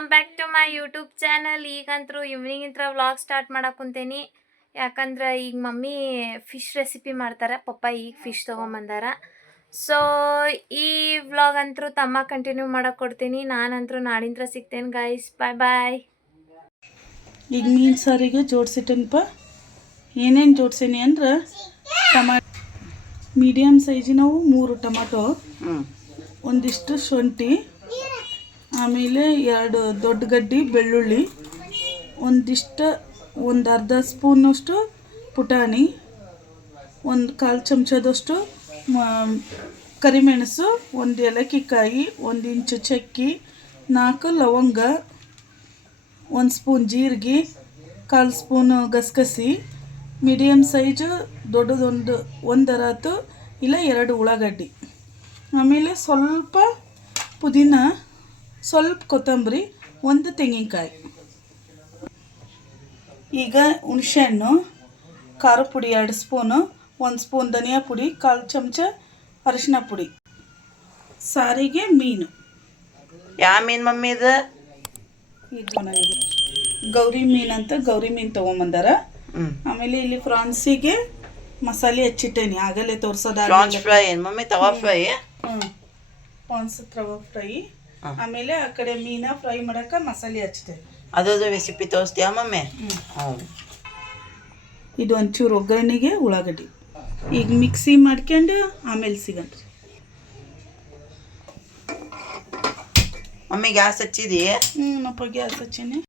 Welcome back to my YouTube channel. ಈಗಂತರೂ evening ಇಂತ್ರ vlog start ಮಾಡಕ್ಕೆ ಕುಂತೇನಿ. ಯಾಕಂದ್ರೆ ಈಗ ಮಮ್ಮಿ ಫಿಶ್ ರೆಸಿಪಿ ಮಾಡ್ತಾರೆ. ಪಪ್ಪ ಈಗ ಫಿಶ್ ತೊಗೊಂಬಂದಾರ. ಸೊ ಈ ವ್ಲಾಗ್ ಅಂತರೂ ತಮ್ಮ ಕಂಟಿನ್ಯೂ ಮಾಡಕ್ಕೆ ಕೊಡ್ತೀನಿ. ನಾನಂತರೂ ನಾಳಿಂತ್ರ ಸಿಗ್ತೇನೆ ಗಾಯ್ಸ್. ಬಾಯ್ ಬಾಯ್. ಈಗ ಮೀನು ಸಾರಿಗೆ ಜೋಡಿಸಿಟ್ಟೇನಪ್ಪ. ಏನೇನು ಜೋಡಿಸೀನಿ ಅಂದ್ರೆ ಮೀಡಿಯಮ್ ಸೈಜಿನವು 3 ಟೊಮಾಟೊ, ಒಂದಿಷ್ಟು ಶುಂಠಿ, ಆಮೇಲೆ 2 ದೊಡ್ಡ ಗಡ್ಡಿ ಬೆಳ್ಳುಳ್ಳಿ, ಒಂದು ಅರ್ಧ ಸ್ಪೂನಷ್ಟು ಪುಟಾಣಿ, ಒಂದು 1/4 ಚಮಚದಷ್ಟು ಕರಿಮೆಣಸು, 1 ಏಲಕ್ಕಿಕಾಯಿ, 1 ಇಂಚು ಚಕ್ಕಿ, 4 ಲವಂಗ, 1 ಸ್ಪೂನ್ ಜೀರಿಗೆ, 1/4 ಸ್ಪೂನು ಗಸಗಸಿ, ಮೀಡಿಯಮ್ ಸೈಜು ದೊಡ್ಡದೊಂದು 1 ಅರಾತು ಇಲ್ಲ 2 ಉಳ್ಳಾಗಡ್ಡಿ, ಆಮೇಲೆ ಸ್ವಲ್ಪ ಪುದೀನ, ಸ್ವಲ್ಪ ಕೊತ್ತಂಬರಿ, 1 ತೆಂಗಿನಕಾಯಿ. ಈಗ ಹುಣಸೆಹಣ್ಣು, ಖಾರ ಪುಡಿ 2 ಸ್ಪೂನು, 1 ಸ್ಪೂನ್ ಧನಿಯಾ ಪುಡಿ, 1/4 ಚಮಚ ಅರಿಶಿನ ಪುಡಿ. ಸಾರಿಗೆ ಮೀನು. ಯಾವ ಮೀನು ಮಮ್ಮಿ ಇದು? ಇದು ನನಗೆ ಗೌರಿ ಮೀನು ಅಂತ ಗೌರಿ ಮೀನು ತೊಗೊಂಬಂದಾರ. ಆಮೇಲೆ ಇಲ್ಲಿ ಫ್ರಾನ್ಸಿಗೆ ಮಸಾಲೆ ಹಚ್ಚಿಟ್ಟೇನಿ, ಆಗಲೇ ತೋರ್ಸೋದಾಗಲೇ. ಫ್ರೈ ಮಮ್ಮಿ ತವಾ ಫ್ರೈ. ಪಾನ್ಸ್ ತವಾ ಫ್ರೈ. ಆಮೇಲೆ ಆ ಕಡೆ ಮೀನ ಫ್ರೈ ಮಾಡಕ್ಕೆ ಮಸಾಲೆ ಹಚ್ತೇನೆ. ಅದೊಂದು ರೆಸಿಪಿ ತೋರಿಸ್ತೀಯಾ ಮಮ್ಮಿ? ಇದು ಒಂಚೂರು ಒಗ್ಗರಣೆಗೆ ಉಳ್ಳಾಗಡ್ಡಿ. ಈಗ ಮಿಕ್ಸಿ ಮಾಡ್ಕೊಂಡು ಆಮೇಲೆ ಸಿಗಂತ್ರಿ. ಮಮ್ಮಿ ಗ್ಯಾಸ್ ಹಚ್ಚಿದಿ? ನಪ್ಪ ಗ್ಯಾಸ್ ಹಚ್ಚೀನಿ.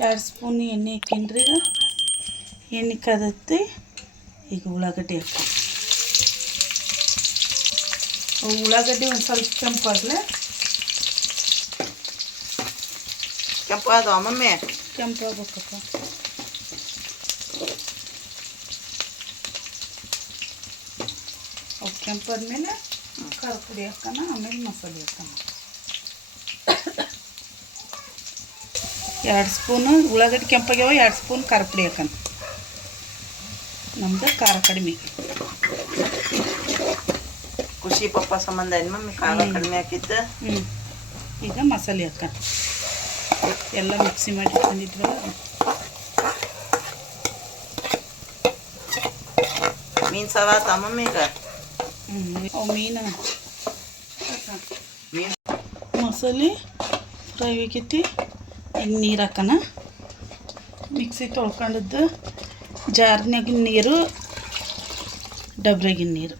2 ಸ್ಪೂನ್ ಎಣ್ಣೆ ಹಾಕೀನ್ರಿ. ಈಗ ಎಣ್ಣೆ ಕಾದತ್ತಿ. ಈಗ ಉಳ್ಳಾಗಡ್ಡಿ ಹಾಕಿ. ಉಳ್ಳಾಗಡ್ಡಿ ಒಂದು ಸ್ವಲ್ಪ ಕೆಂಪಾಗಲೆ. ಕೆಂಪಾದ ಮಮ್ಮಿ? ಕೆಂಪಾಗಬೇಕಪ್ಪ. ಅವು ಕೆಂಪಾದ್ಮೇಲೆ ಖಾರ ಪುಡಿ ಹಾಕೋಣ, ಆಮೇಲೆ ಮಸಾಲೆ ಹಾಕೋಣ. 2 ಸ್ಪೂನು ಉಳ್ಳಾಗಡ್ಡಿ ಕೆಂಪಾಗ್ಯಾವ, 2 ಸ್ಪೂನ್ ಖಾರ ಪುಡಿ ಹಾಕೋಣ. ನಮ್ದು ಖಾರ ಕಡಿಮೆ. ಖುಷಿ ಪಪ್ಪ ಸಂಬಂಧ ಏನು ಮಮ್ಮಿ ಖಾರ ಕಡಿಮೆ ಹಾಕಿದ್ದು? ಈಗ ಮಸಾಲೆ ಹಾಕೋಣ. ಎಲ್ಲ ಮಿಕ್ಸಿ ಮಾಡಿ ಇಟ್ಕೊಂಡಿದ್ವಲ್ಲ. ಮೀನು ಸವಾತ ಮಮ್ಮಿ ಈಗ? ಅವು ಮೀನು ಮಸಾಲೆ ಫ್ರೈ ಆಗೈತಿ. ಈಗ ನೀರು ಹಾಕೋಣ. ಮಿಕ್ಸಿ ತೊಳ್ಕೊಂಡದ್ದು ಜಾರ್ನಾಗಿನ ನೀರು, ಡಬ್ರಿಗಿನ ನೀರು.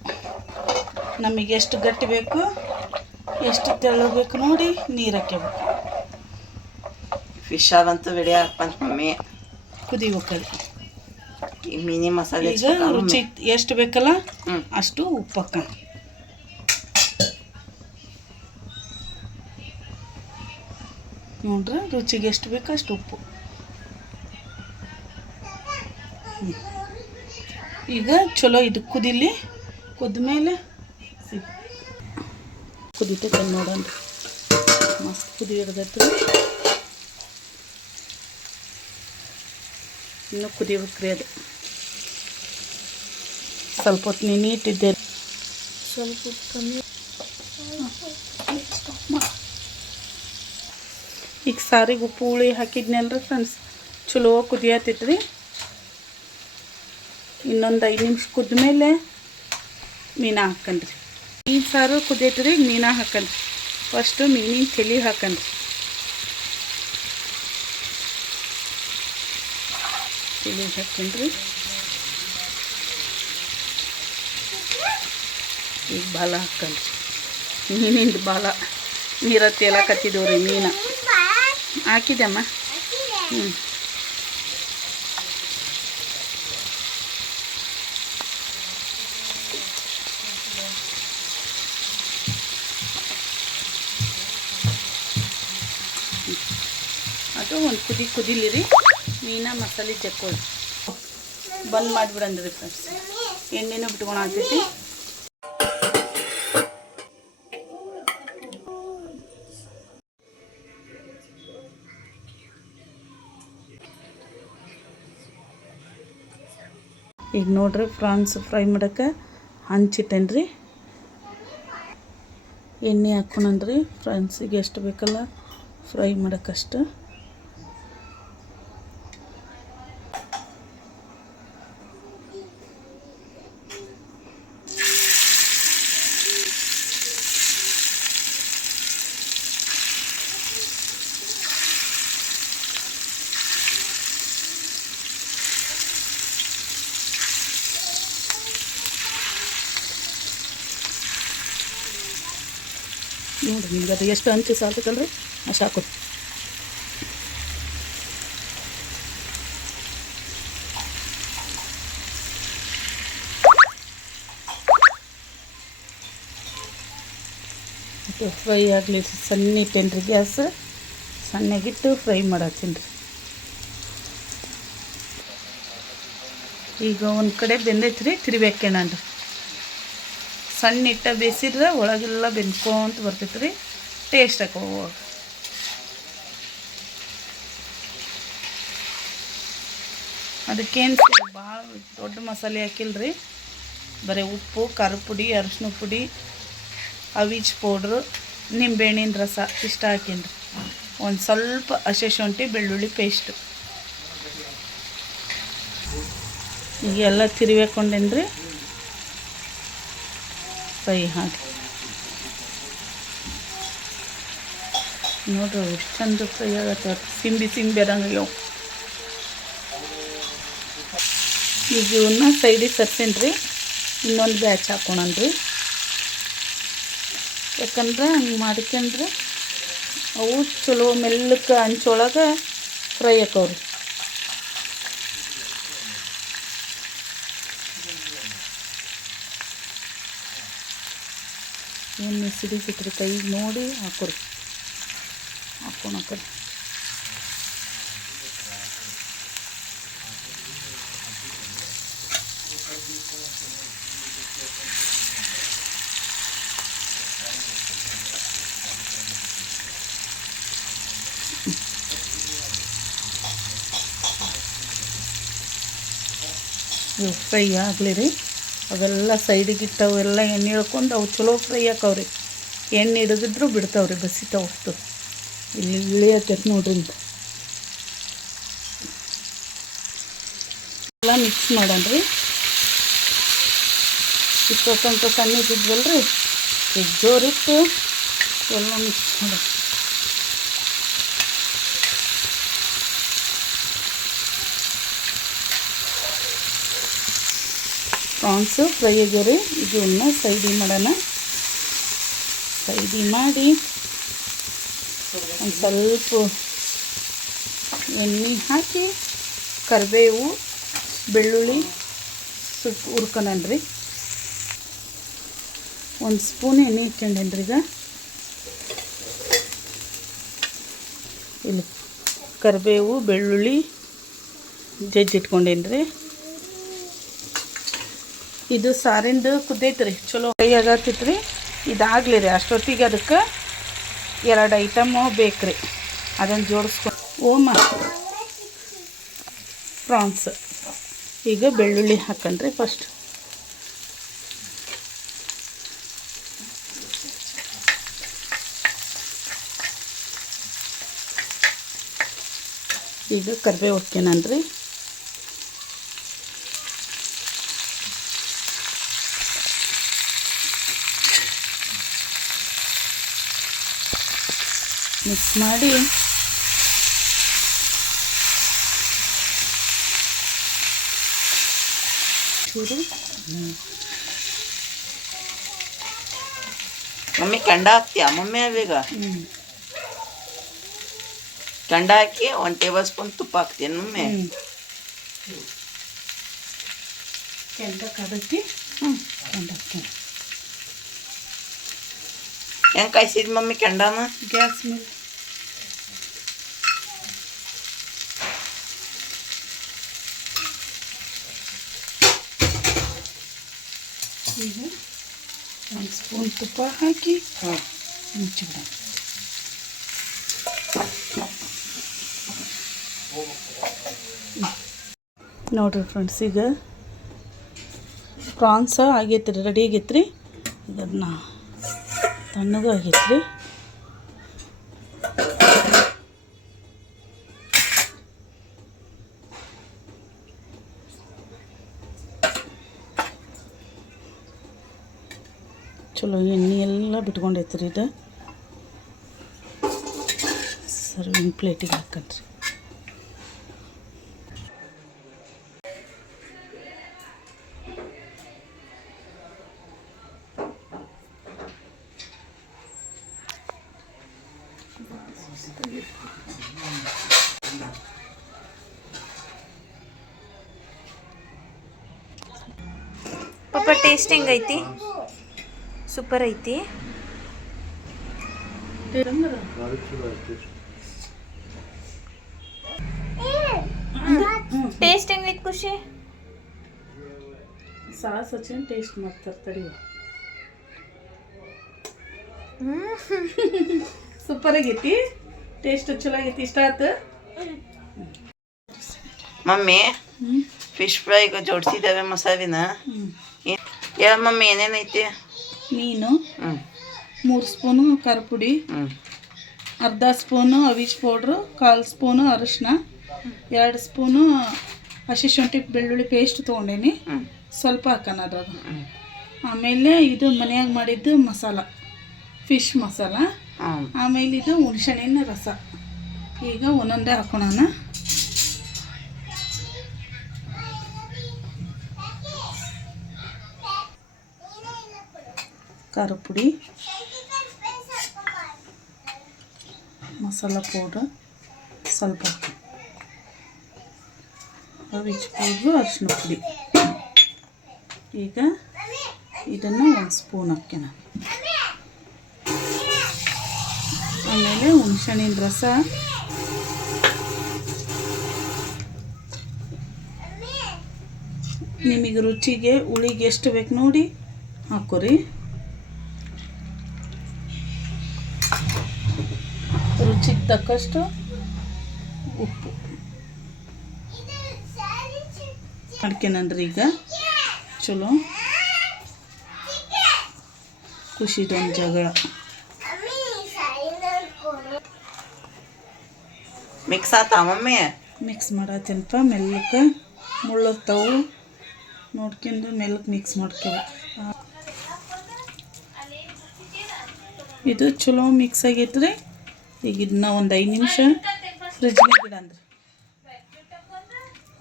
ನಮಗೆ ಎಷ್ಟು ಗಟ್ಟಿ ಬೇಕು, ಎಷ್ಟು ತೆಳ್ಳಬೇಕು ನೋಡಿ ನೀರು ಹಾಕ್ಯಬೇಕು. ಫಿಶ್ ಅದಂತೂ ರೆಡಿ ಹಾಕ್ಬಂತ ಮಮ್ಮಿ. ಕುದಿಬೇಕಲ್ಲಿ. ಈ ಮೀನಿ ಮಸಾಲೆ ಈಗ ರುಚಿ ಎಷ್ಟು ಬೇಕಲ್ಲ ಅಷ್ಟು ಉಪ್ಪು ಹಾಕೋಣ. ನೋಡ್ರಿ ರುಚಿಗೆ ಎಷ್ಟು ಬೇಕು ಅಷ್ಟು ಉಪ್ಪು. ಈಗ ಚಲೋ ಇದು ಕುದಿಲಿ. ಕುದ್ಮೇಲೆ ಕುದಿತೈತೆ ನೋಡೋಣ. ಮಸ್ತ್ ಕುದಿ ಹಿಡ್ದೈತೆ. ಇನ್ನೂ ಕುದಿಬೇಕ್ರಿ ಅದು. ಸ್ವಲ್ಪ ಹೊತ್ತು ನೀಟಿದ್ದೆ. ಸ್ವಲ್ಪ ಕಮ್ಮಿ. ಈಗ ಸಾರಿಗೆ ಉಪ್ಪು ಹುಳಿ ಹಾಕಿದ್ನಲ್ರಿ ಫ್ರೆಂಡ್ಸ್, ಚಲೋ ಕುದಿಯತ್ತೈತ್ರಿ. ಇನ್ನೊಂದು 5 ನಿಮಿಷ ಕುದ್ಮೇಲೆ ಮೀನು ಹಾಕನ್ರಿ. ಮೀನು ಸಾರು ಕುದಿಯತ್ರಿ. ಈಗ ಮೀನು ಹಾಕನ್ರಿ. ಫಸ್ಟು ಮೀನಿನ ತಲೆ ಹಾಕನ್ರಿ. ತಲೆ ಹಾಕನ್ರಿ. ಈಗ ಬಾಲ ಹಾಕನ್ರಿ. ಮೀನಿಂದ ಬಾಲ ನೀರ ತೇಲಾಕತ್ತಿದ್ದೇವ್ರಿ. ಮೀನು ಹಾಕಿದೆಮ್ಮ. ಅದು ಒಂದು ಕುದಿಲಿರಿ. ಮೀನ ಮಸಾಲೆ ಜಕ್ಕೊಳ್ಳಿ. ಬಂದ್ ಮಾಡಿಬಿಡಂದ್ರಿ ಫ್ರೆಂಡ್ಸ್. ಎಣ್ಣೆನೂ ಬಿಟ್ಕೊಳತೈತಿ. ಈಗ ನೋಡ್ರಿ ಫ್ರಾನ್ಸ್ ಫ್ರೈ ಮಾಡೋಕ್ಕೆ ಹಂಚಿಟ್ಟೇನ್ರಿ. ಎಣ್ಣೆ ಹಾಕ್ಕೊಳನ್ರಿ. ಫ್ರಾನ್ಸಿಗೆ ಎಷ್ಟು ಬೇಕಲ್ಲ ಫ್ರೈ ಮಾಡೋಕ್ಕಷ್ಟು. ನೋಡಿರಿ ನಿಮ್ಗೆ ಅದು ಎಷ್ಟು ಹಂಚು ಸಾಲ್ಬೇಕಲ್ರಿ ಅಷ್ಟು ಹಾಕೋ. ಮತ್ತು ಫ್ರೈ ಆಗಲಿ ಸಣ್ಣ ಇಟ್ಟೇನ್ರಿ ಗ್ಯಾಸ್, ಸಣ್ಣಗಿಟ್ಟು ಫ್ರೈ ಮಾಡತ್ತೀನಿ ರೀ. ಈಗ ಒಂದು ಕಡೆ ಬೆಂದೈತೆ ರೀ, ತಿರ್ಬೇಕೇನಂದ್ರೆ ಸಣ್ಣ ಇಟ್ಟ ಬೇಯಿಸಿದ್ರೆ ಒಳಗೆಲ್ಲ ಬೆಂದ್ಕೊಂತ ಬರ್ತೈತೆ ರೀ, ಟೇಸ್ಟ್ ಹಾಕೋ. ಅದಕ್ಕೇನು ಭಾಳ ದೊಡ್ಡ ಮಸಾಲೆ ಹಾಕಿಲ್ರಿ, ಬರೀ ಉಪ್ಪು, ಖಾರದ ಪುಡಿ, ಅರಿಶಿನ ಪುಡಿ, ಅವೀಜ್ ಪೌಡ್ರು, ನಿಂಬೆಹಣ್ಣಿನ ರಸ ಇಷ್ಟ ಹಾಕೀನಿ ರೀ. ಒಂದು ಸ್ವಲ್ಪ ಹಸಿ ಶುಂಠಿ ಬೆಳ್ಳುಳ್ಳಿ ಪೇಸ್ಟು. ಈಗ ಎಲ್ಲ ತಿರ್ಬೇಕೊಂಡೇನಿ ರೀ, ಫ್ರೈ ಹಾಕಿ ನೋಡ್ರಿ ಎಷ್ಟು ಚಂದ ಫ್ರೈ ಆಗತ್ತೆ, ಸಿಂಬಿ ಅದಂಗೆ. ಈಗ ಇವನ್ನ ಸೈಡಿಗೆ ತರ್ಸೀನಿ ರೀ, ಇನ್ನೊಂದು ಬ್ಯಾಚ್ ಹಾಕೋಣನ್ರಿ. ಯಾಕಂದ್ರೆ ಹಂಗೆ ಮಾಡ್ಕೊಂಡ್ರೆ ಅವು ಚಲೋ ಮೆಲ್ಲಕ್ಕೆ ಹಂಚೊಳಗೆ ಫ್ರೈ ಹಾಕವ್ರಿ. ಏನು ಸಿಡಿಸಿಟ್ರಿ ಕೈಗೆ ನೋಡಿ ಹಾಕೋರಿ, ಹಾಕೋಣಕ್ರಿ. ಇವು ಫ್ರೈ ಆಗಲಿ ರೀ. ಅವೆಲ್ಲ ಸೈಡಿಗೆ ಇಟ್ಟವೆಲ್ಲ ಎಣ್ಣೆ ಇಳ್ಕೊಂಡು ಅವು ಚಲೋ ಫ್ರೈ ಹಾಕವ್ರಿ. ಎಣ್ಣೆ ಹಿಡಿದಿದ್ರು ಬಿಡ್ತಾವ್ರಿ, ಬಸಿತಾವ ಹೊತ್ತು. ಇಲ್ಲಿ ಇಳಿಯತ್ತೈತೆ ನೋಡ್ರಿ ಅಂತ ಎಲ್ಲ ಮಿಕ್ಸ್ ಮಾಡೋಣ್ರಿ. ಇಷ್ಟೊತ್ತಂತ ಸಣ್ಣ ಇಟ್ಟಿದ್ವಲ್ರಿ, ಈಗ ಜೋರಿಟ್ಟು ಎಲ್ಲ ಮಿಕ್ಸ್ ಮಾಡೋಣ. ಪ್ರಾನ್ಸು ಫ್ರೈ ಆಗ್ಯಾವ ರೀ. ಇದನ್ನ ಸೈಡಿ ಮಾಡೋಣ. ಸೈಡಿ ಮಾಡಿ ಒಂದು ಸ್ವಲ್ಪ ಎಣ್ಣೆ ಹಾಕಿ ಕರಿಬೇವು, ಬೆಳ್ಳುಳ್ಳಿ ಸುಟ್ಟು ಹುರ್ಕೊಳನ್ರಿ. ಒಂದು ಸ್ಪೂನ್ ಎಣ್ಣೆ ಇಟ್ಕೊಂಡೇನ್ರಿ. ಈಗ ಇಲ್ಲಿ ಕರಿಬೇವು, ಬೆಳ್ಳುಳ್ಳಿ ಜಜ್ಜಿಟ್ಕೊಂಡೇನ್ರಿ. ಇದು ಸಾರಿಂದು ಕುದ್ದೈತೆ ರೀ, ಚಲೋ ಫ್ರೈ ಆಗತ್ತೈತೆ ರೀ. ಇದಾಗಲಿ ರೀ, ಅಷ್ಟೊತ್ತಿಗೆ ಅದಕ್ಕೆ 2 ಐಟಮು ಬೇಕು ರೀ, ಅದನ್ನು ಜೋಡಿಸ್ಕೊಂಡು ಪ್ರಾನ್ಸ್. ಈಗ ಬೆಳ್ಳುಳ್ಳಿ ಹಾಕನ್ರಿ ಫಸ್ಟ್. ಈಗ ಕರಿಬೇವು ಹಾಕ್ಯನನ್ರಿ. ಮಿಕ್ಸ್ ಮಾಡಿ ಚೂರು ಮಮ್ಮಿ ಕೆಂಡ ಹಾಕ್ತೀಯ ಮಮ್ಮಿ ಅವೀಗ? ಕೆಂಡ ಹಾಕಿ 1 ಟೇಬಲ್ ಸ್ಪೂನ್ ತುಪ್ಪ ಹಾಕ್ತೀನಿ ಮಮ್ಮಿ. ಕೆಂಡ ಕದಕ್ಕೆ ಕೆಂಡ ಹಾಕ್ತೀನಿ. ಹೆಂಗೆ ಕಾಯಿಸಿದ್ ಮಮ್ಮಿ ಕೆಂಡನ? ಗ್ಯಾಸ್ ಮೇಲೆ ಈಗ 1 ಸ್ಪೂನ್ ತುಪ್ಪ ಹಾಕಿ ಮುಚ್ಚಿಬಿಡ. ನೋಡಿರಿ ಫ್ರೆಂಡ್ಸ್, ಈಗ ಪ್ರಾನ್ಸ್ ಆಗೈತೆ ರೀ, ರೆಡಿ ಆಗೈತೆ ರೀ. ಇದನ್ನು ತಣ್ಣಗೂ ಆಗೈತೆ ರೀ. ಚಲೋ ಎಣ್ಣೆ ಎಲ್ಲ ಬಿಟ್ಕೊಂಡೈತ್ರಿ ಇದು. ಸರ್ವಿಂಗ್ ಪ್ಲೇಟಿಗೆ ಹಾಕನ್ರಿ. ಪಾಪ ಟೇಸ್ಟ್ ಹೆಂಗೈತಿ? ಸೂಪರ್ ಐತಿ. ಟೇಸ್ಟ್ ಹೆಂಗೈತಿ ಖುಷಿ? ಸಾಸ್ ಹಚ್ಚಿ ಟೇಸ್ಟ್ ಮಾಡ್ತಾರೆ ತಡಿ. ಸೂಪರ್ ಆಗೈತಿ, ಟೇಸ್ಟ್ ಚಲೋ ಆಗೈತಿ. ಇಷ್ಟ ಆಯ್ತು ಮಮ್ಮಿ. ಫಿಶ್ ಫ್ರೈಗೆ ಜೋಡಿಸಿದ್ದೇವೆ ಮಸಾಲಿನ. ಹೇಳ ಮಮ್ಮಿ, ಏನೇನೈತಿ? ಮೀನು 3 ಸ್ಪೂನು ಖಾರ ಪುಡಿ, ಅರ್ಧ ಸ್ಪೂನು ಅವಿಜ್ ಪೌಡ್ರು, 1/4 ಸ್ಪೂನು ಅರಿಶಿನ, 2 ಸ್ಪೂನು ಹಸಿ ಶುಂಠಿ ಬೆಳ್ಳುಳ್ಳಿ ಪೇಸ್ಟ್ ತೊಗೊಂಡೇನಿ, ಸ್ವಲ್ಪ ಹಾಕೋಣ ಅದು. ಆಮೇಲೆ ಇದು ಮನ್ಯಾಗ ಮಾಡಿದ್ದು ಮಸಾಲ, ಫಿಶ್ ಮಸಾಲ. ಆಮೇಲೆ ಇದು ಹುಣಸೆಹಣ್ಣಿನ ರಸ. ಈಗ ಒಂದೊಂದೇ ಹಾಕೋಣ. ಖಾರ ಪುಡಿ, ಮಸಾಲ ಪೌಡ್ರ್ ಸ್ವಲ್ಪ ಹಾಕಿ, ಅವಿಜ್ ಪೌಡ್ರು, ಅರಿಶಿನ ಪುಡಿ. ಈಗ ಇದನ್ನು 1 ಸ್ಪೂನ್ ಹಾಕ್ಯಾನ. ಆಮೇಲೆ ಹುಣಸೆಹಣ್ಣಿನ ರಸ, ನಿಮಗೆ ರುಚಿಗೆ ಹುಳಿಗೆ ಎಷ್ಟು ಬೇಕು ನೋಡಿ ಹಾಕೋರಿ. ರುಚಿಗೆ ತಕ್ಕಷ್ಟು ಉಪ್ಪು ಮಾಡ್ಕೊನನ್ರಿ. ಈಗ ಚಲೋ ಖುಷಿದೊಂದು ಜಗಳ. ಮಿಕ್ಸ್ ಆತಾ ಮಮ್ಮಿ? ಮಿಕ್ಸ್ ಮಾಡತ್ತೇನಪ್ಪ. ಮೆಲ್ಲಕ್ಕೆ ಮುಳ್ಳತ್ತವು ನೋಡ್ಕೊಂಡು ಮೆಲ್ಲಕ್ಕೆ ಮಿಕ್ಸ್ ಮಾಡ್ಕೋಬೇಕು. ಇದು ಚಲೋ ಮಿಕ್ಸ್ ಆಗೈತ್ರಿ. ಈಗ ಇದನ್ನ ಒಂದು 5 ನಿಮಿಷ ಫ್ರಿಜ್ನಾಗ ಇಡಂದ್ರಿ.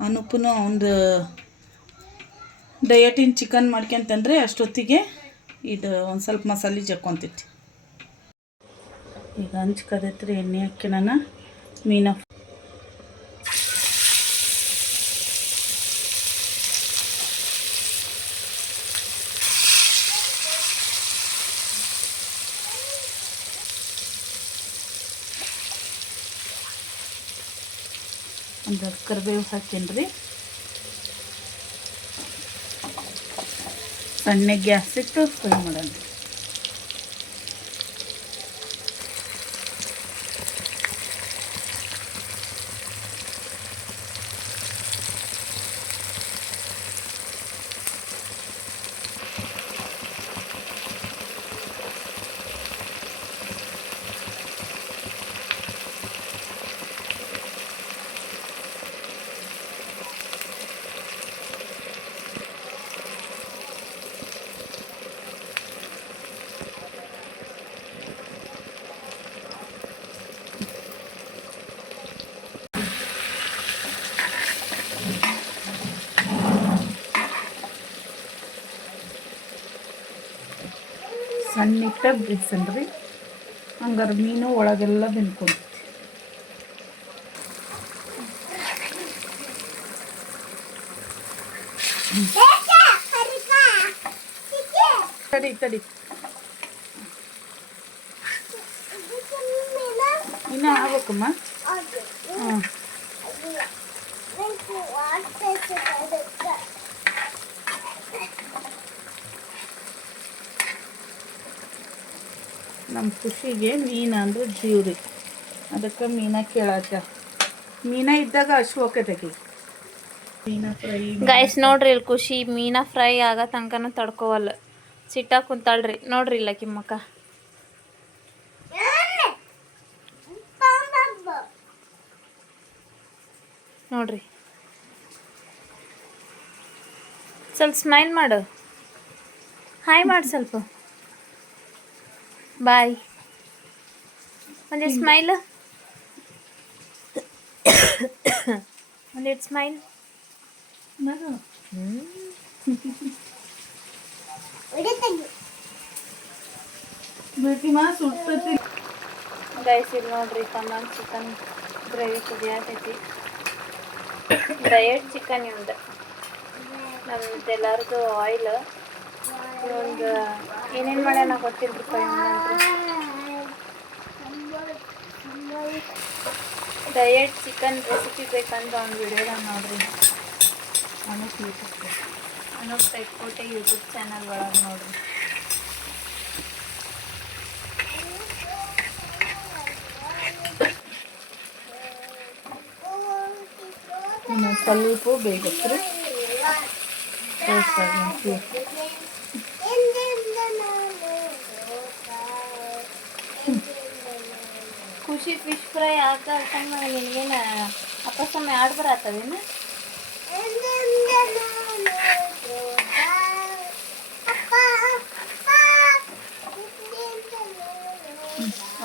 ಅನುಪನು ಒಂದು ಡಯಟಿನ ಚಿಕನ್ ಮಾಡ್ಕೊಂತಂದ್ರೆ ಅಷ್ಟೊತ್ತಿಗೆ ಇದು ಒಂದು ಸ್ವಲ್ಪ ಮಸಾಲೆ ಜಕ್ಕೊಂತೈತಿ. ಈಗ ಹಂಚ್ಕದೈತ್ರಿ. ಎಣ್ಣೆ ಹಾಕಿ ನಾನು ಮೀನ ಒಂದು ಕರಿಬೇವು ಹಾಕೇನ್ರಿ. ಸಣ್ಣ ಗ್ಯಾಸ್ ಇಟ್ಟು ಫ್ರೈ ಮಾಡೋಣ. ಸಣ್ಣ ಇಟ್ಟ ಬೇಯಿಸನ್ರಿ. ಹಂಗಾರೆ ಮೀನು ಒಳಗೆಲ್ಲ ಬೆಂದ್ಕೊಂತೈತಿ. ತಡಿ ತಡಿ, ಇನ್ನೂ ಆಗ್ಬೇಕಮ್ಮ. ಹ್ಞೂ, ನಮ್ಮ ಖುಷಿಗೆ ಮೀನು ಅಂದ್ರೆ ಜೀವ್ರಿ. ಅದಕ್ಕೆ ಮೀನ ಕೇಳತ್ತ. ಮೀನ ಇದ್ದಾಗ ಹಶು ಹೋಗತೈತಿ. ಮೀನ ಫ್ರೈ ಗೈಸ್ ನೋಡ್ರಿ, ಇಲ್ಲಿ ಖುಷಿ ಮೀನ ಫ್ರೈ ಆಗ ತನಕನೂ ತಡ್ಕೋವಲ್ಲ. ಸಿಟ್ಟಾಗಿ ಕುಂತಾಳ್ರಿ. ನೋಡ್ರಿ ಇಲ್ಲ ಕಿಮ್ಮಕ್ಕ. ನೋಡ್ರಿ, ಸ್ವಲ್ಪ ಸ್ಮೈಲ್ ಮಾಡು, ಹಾಯ್ ಮಾಡಿ ಸ್ವಲ್ಪ. ಬಾಯ್. ಒಂದೇ ಸ್ಮೈಲ್, ಒಂದೇ ಸ್ಮೈಲ್. ಗೈಸ್ ಇಲ್ಲಿ ನೋಡ್ರಿ ಕಮಲ್ ಚಿಕನ್ ಗ್ರೇವಿ ಕುದಿಯಾಕೈತಿ. ಡಯಟ್ ಚಿಕನ್ ಇವ್ದು, ನಮ್ದು ಎಲ್ಲರದು ಆಯಿಲ್. ಒಂದು ಏನೇನು ಮಾಡ್ಯಾನ ಗೊತ್ತಿಲ್ರಿಪ್ಪ ಇವ್ನಂತೂ. ಡಯಟ್ ಚಿಕನ್ ರೆಸಿಪಿ ಬೇಕಂದ್ರೆ ಅವ್ನ ವಿಡಿಯೋದಾಗ ನೋಡ್ರಿ. ಅನೂಪ್ ಪೈಕೋಟೆ ಯೂಟ್ಯೂಬ್ ಚಾನಲ್ ಒಳಗೆ ನೋಡ್ರಿ. ಇನ್ನು ಸ್ವಲ್ಪ ಬೇಕತ್ರಿ. ಖುಷಿ ಫಿಶ್ ಫ್ರೈ ಹಾಕಂಗ ನಿನಗೇನು ಅಪ್ಪಸಮ್ಮೆ ಆಡ್ ಬರತ್ತವೇನು?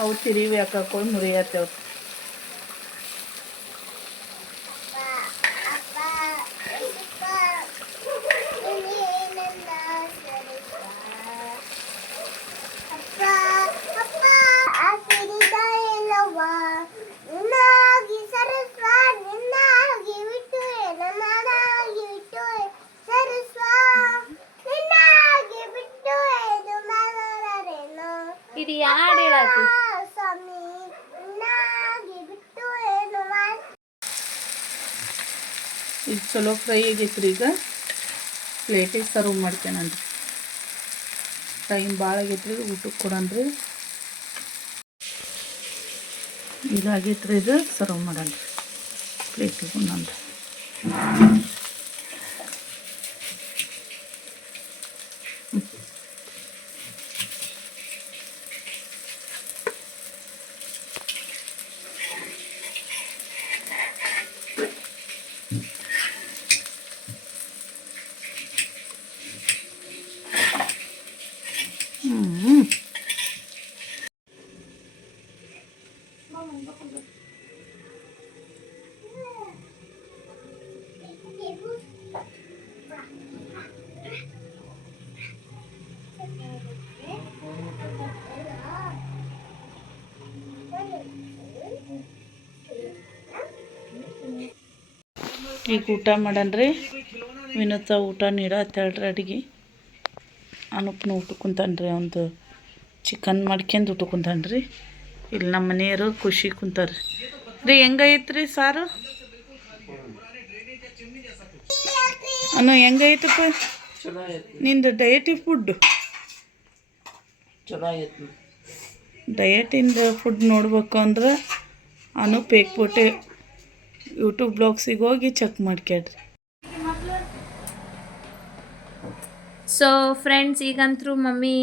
ಅವು ತಿರಿವಿ ಹಾಕೊಂಡು ಮುರಿಯತ್ತೇವ್. ಇದು ಯಾರು ಹೇಳತ್ತಿ? ಈಗ ಚಲೋ ಫ್ರೈ ಆಗೈತ್ರಿ. ಈಗ ಪ್ಲೇಟಿಗೆ ಸರ್ವ್ ಮಾಡ್ತೇನಂದ್ರಿ. ಟೈಮ್ ಭಾಳ ಆಗೈತ್ರಿ, ಊಟಕ್ಕೆ ಕೊಡನ್ರಿ. ಇದಾಗೈತ್ರಿ, ಇದು ಸರ್ವ್ ಮಾಡನ್ರಿ ಪ್ಲೇಟಿಗೆ ಒಂದೊಂದು. ಈಗ ಊಟ ಮಾಡನ್ರಿ. ವಿನೋದ ಊಟ ನೀಡತ್ತೇಳ್ರಿ ಅಡುಗೆ. ಅನೂಪ್ನ ಊಟ ಕುಂತಾನ್ರಿ. ಒಂದು ಚಿಕನ್ ಮಾಡ್ಕೊಂಡು ಊಟ ಕುಂತಾನ್ರಿ. ಇಲ್ಲಿ ನಮ್ಮ ಮನೆಯವರು ಖುಷಿ ಕುಂತಾರ್ರಿ. ರೀ ಹೆಂಗೈತ್ರಿ ಸಾರು? ಅನು ಹೆಂಗೈತಪ್ಪ ನಿಂದು ಡಯಟಿ ಫುಡ್? ಚಲೋ ಆಗೈತಿ. ಡಯಟಿಂದ ಫುಡ್ ನೋಡ್ಬೇಕು ಅಂದ್ರೆ ಅನೂಪ್ ಪೇಕ್ಪೋಟೆ ಯೂಟ್ಯೂಬ್ ಬ್ಲಾಗ್ಸಿಗೆ ಹೋಗಿ ಚೆಕ್ ಮಾಡ್ಕೊಳ್ರಿ. ಸೊ ಫ್ರೆಂಡ್ಸ್, ಈಗಂತೂ ಮಮ್ಮಿ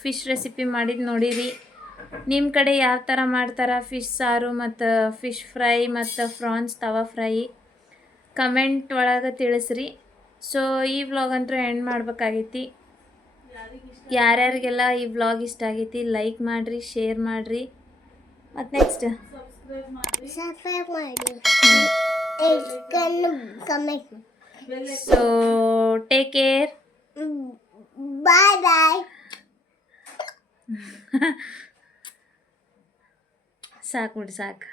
ಫಿಶ್ ರೆಸಿಪಿ ಮಾಡಿದ್ದು ನೋಡಿರಿ. ನಿಮ್ಮ ಕಡೆ ಯಾವ ಥರ ಮಾಡ್ತಾರೆ ಫಿಶ್ ಸಾರು ಮತ್ತು ಫಿಶ್ ಫ್ರೈ ಮತ್ತು ಫ್ರಾನ್ಸ್ ತವಾ ಫ್ರೈ ಕಮೆಂಟ್ ಒಳಗೆ ತಿಳಿಸ್ರಿ. ಸೊ ಈ ವ್ಲಾಗ್ ಅಂತೂ ಎಂಡ್ ಮಾಡ್ಬೇಕಾಗೈತಿ. ಯಾರ್ಯಾರಿಗೆಲ್ಲ ಈ ವ್ಲಾಗ್ ಇಷ್ಟ ಆಗೈತಿ ಲೈಕ್ ಮಾಡಿರಿ, ಶೇರ್ ಮಾಡಿರಿ, ಮತ್ತು ನೆಕ್ಸ್ಟ್ ಸಬ್ಸ್ಕ್ರೈಬ್ ಮಾಡಿ, ಕಮೆಂಟ್. ಸೊ ಟೇಕ್ ಕೇರ್, ಬಾಯ್ ಬಾಯ್. ಸಾಕು ಬಿಡಿ ಸಾಕು.